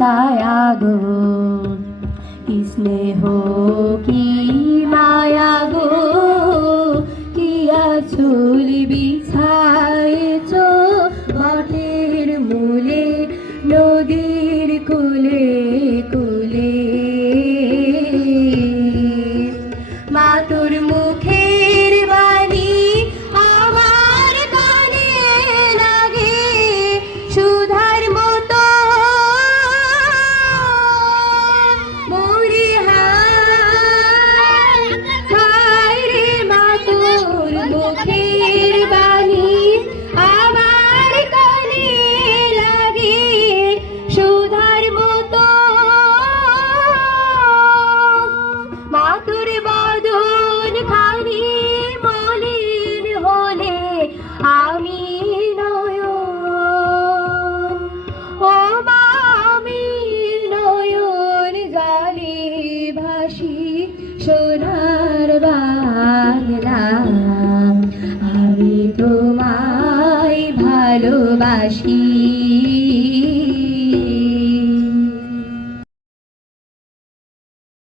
ছায়া গো কি স্নেহ কি মায়া গো কি আচল মাতুর বদন খানি মলিন হলে আমি নয়ন। ও মা, আমি নয়ন জালি ভাসি সোনার বাংলা। আমি তোমায় ভালোবাসি।